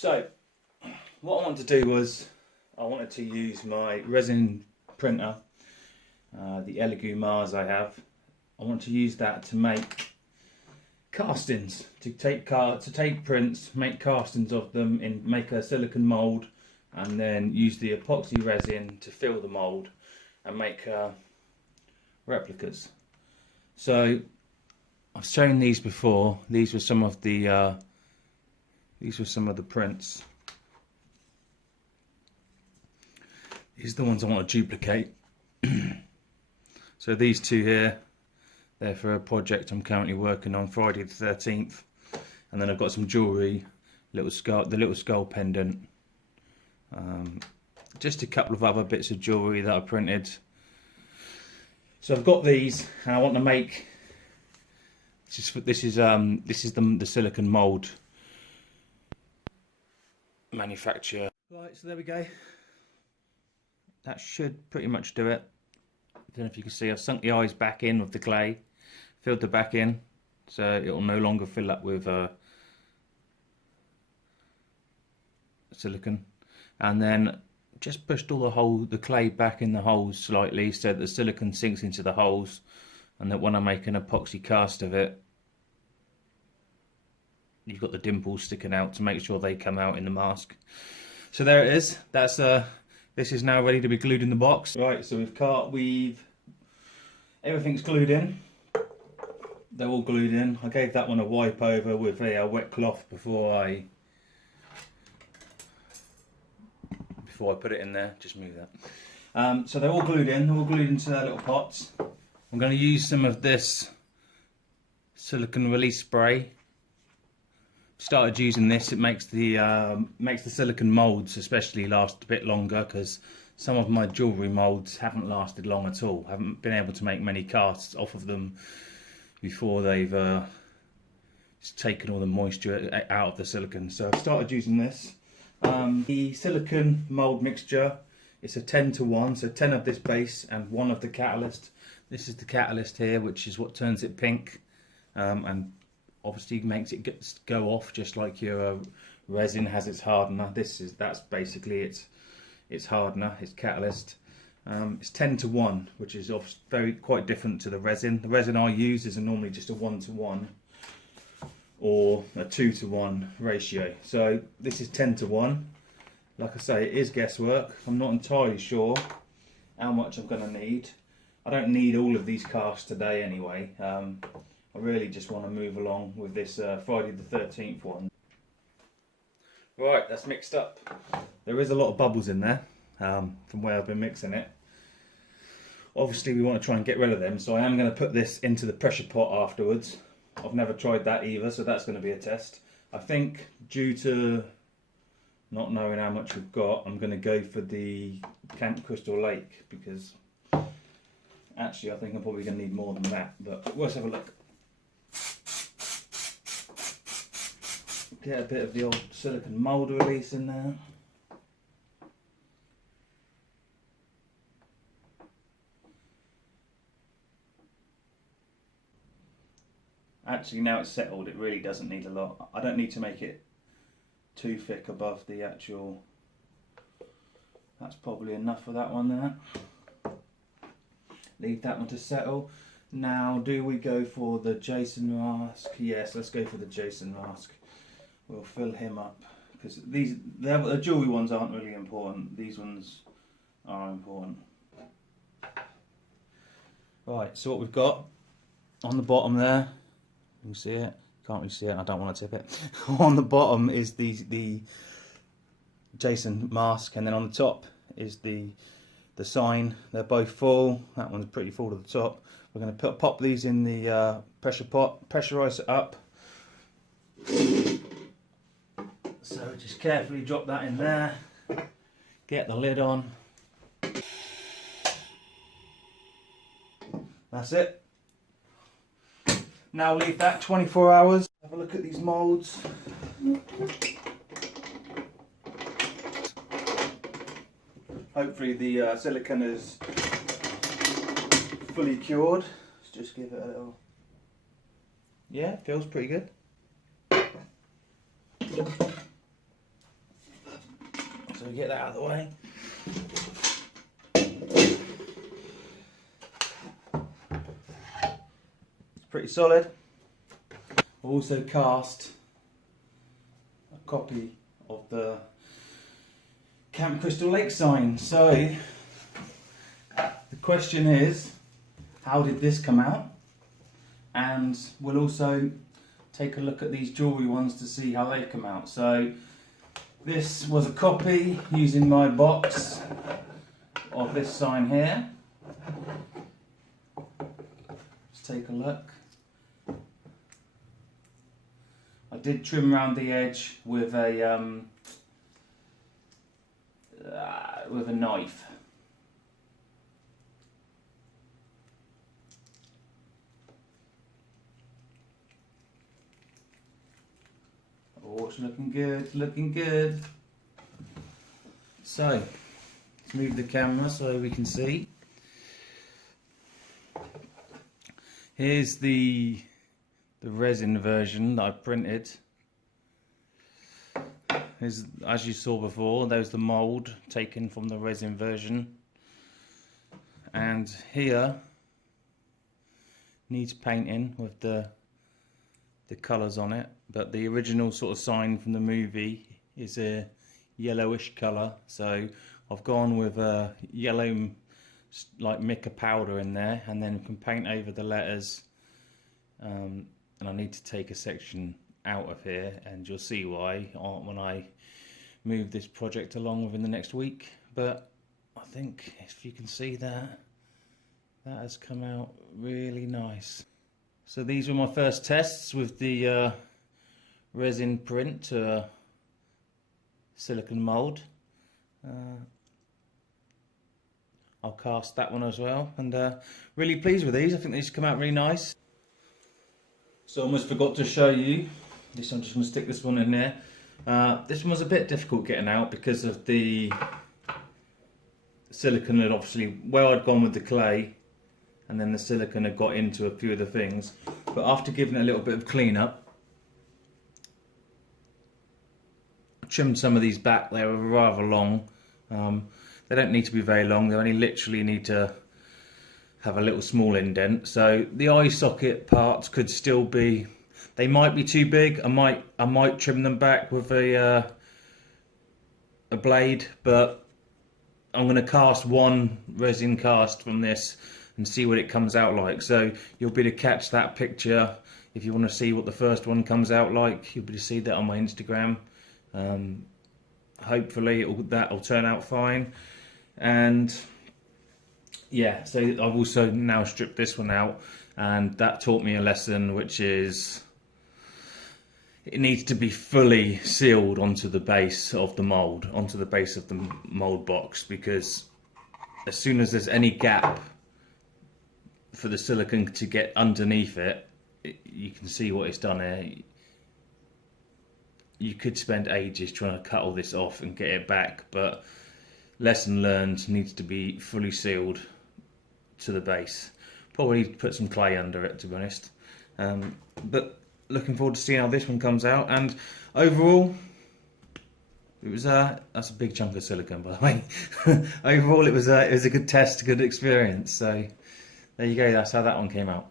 So what I wanted to do was I wanted to use my resin printer, the Elegoo Mars I have. I want to use that to make castings, to take prints, make castings of them, make a silicone mould, and then use the epoxy resin to fill the mould and make replicas. So I've shown these before. These were some of the prints. These are the ones I want to duplicate. So these two here, they're for a project I'm currently working on, Friday the 13th. And then I've got some jewellery, the little skull pendant. Just a couple of other bits of jewellery that I printed. So I've got these, and I want to make. This is the silicone mould manufacturer. Right, so there we go. That should pretty much do it. I don't know if you can see, I've sunk the eyes back in with the clay, filled the back in, so it will no longer fill up with silicone, and then just pushed all the clay back in the holes slightly so that the silicone sinks into the holes, and that when I make an epoxy cast of it, you've got the dimples sticking out to make sure they come out in the mask. So there it is. That's this is now ready to be glued in the box. Right, so everything's glued in. They're all glued in. I gave that one a wipe over with a wet cloth before I put it in there. Just move that. So they're all glued in. They're all glued into their little pots. I'm going to use some of this silicone release spray. Started using this. It makes the silicone moulds especially last a bit longer, because some of my jewellery moulds haven't lasted long at all. I haven't been able to make many casts off of them before they've taken all the moisture out of the silicone. So I've started using this. The silicone mould mixture, it's a 10:1, so 10 of this base and 1 of the catalyst. This is the catalyst here, which is what turns it pink, and obviously makes it go off, just like your resin has its hardener. That's basically its hardener, its catalyst. It's 10:1, which is quite different to the resin. The resin I use is normally just a 1:1 or a 2:1 ratio. So this is 10:1. Like I say, it is guesswork. I'm not entirely sure how much I'm going to need. I don't need all of these casts today anyway. I really just want to move along with this Friday the 13th one. Right, that's mixed up. There is a lot of bubbles in there from where I've been mixing it. Obviously we want to try and get rid of them, so I am going to put this into the pressure pot afterwards. I've never tried that either, so that's going to be a test. I think due to not knowing how much we've got, I'm going to go for the Camp Crystal Lake, because actually I think I'm probably going to need more than that, but let's have a look. Get a bit of the old silicone mould release in there. Actually, now it's settled, it really doesn't need a lot. I don't need to make it too thick above the actual. That's probably enough for that one there. Leave that one to settle. Now, do we go for the Jason mask? Yes, let's go for the Jason mask. We'll fill him up, because the jewellery ones aren't really important. These ones are important. Right, so what we've got on the bottom there, you can see it. Can't really see it. I don't want to tip it. On the bottom is the Jason mask, and then on the top is the sign. They're both full. That one's pretty full to the top. We're going to pop these in the pressure pot, pressurise it up. So just carefully drop that in there, get the lid on. That's it. Now leave that 24 hours. Have a look at these moulds. Hopefully the silicone is fully cured. Let's just give it a little. Yeah, feels pretty good. we get that out of the way. It's pretty solid. I've also cast a copy of the Camp Crystal Lake sign. So the question is, how did this come out? And we'll also take a look at these jewellery ones to see how they've come out. So this was a copy using my box of this sign here. Let's take a look. I did trim around the edge with a knife. Oh, it's looking good, looking good. So, let's move the camera so we can see. Here's the resin version that I printed. As you saw before, there's the mould taken from the resin version. And here needs painting with the colours on it, but the original sort of sign from the movie is a yellowish colour, so I've gone with a yellow like mica powder in there, and then can paint over the letters, and I need to take a section out of here, and you'll see why when I move this project along within the next week. But I think if you can see that has come out really nice. So these were my first tests with the resin print silicone mould. I'll cast that one as well, and really pleased with these. I think these come out really nice. So I almost forgot to show you this. I'm just going to stick this one in there. This one was a bit difficult getting out because of the silicone had obviously, well, I'd gone with the clay, and then the silicone had got into a few of the things. But after giving it a little bit of clean up, I trimmed some of these back. They were rather long. They don't need to be very long. They only literally need to have a little small indent. So the eye socket parts could still be, they might be too big. I might trim them back with a blade, but I'm going to cast one resin cast from this and see what it comes out like. So you'll be able to catch that picture if you want to see what the first one comes out like. You'll be able to see that on my Instagram. Hopefully that'll turn out fine. And yeah, so I've also now stripped this one out, and that taught me a lesson, which is it needs to be fully sealed onto the base of the mould, onto the base of the mould box, because as soon as there's any gap for the silicone to get underneath it, you can see what it's done here. You could spend ages trying to cut all this off and get it back, but lesson learned, needs to be fully sealed to the base. Probably need to put some clay under it, to be honest. But looking forward to seeing how this one comes out. And overall, it was that's a big chunk of silicone, by the way. Overall, it was a good test, a good experience. So there you go. That's how that one came out.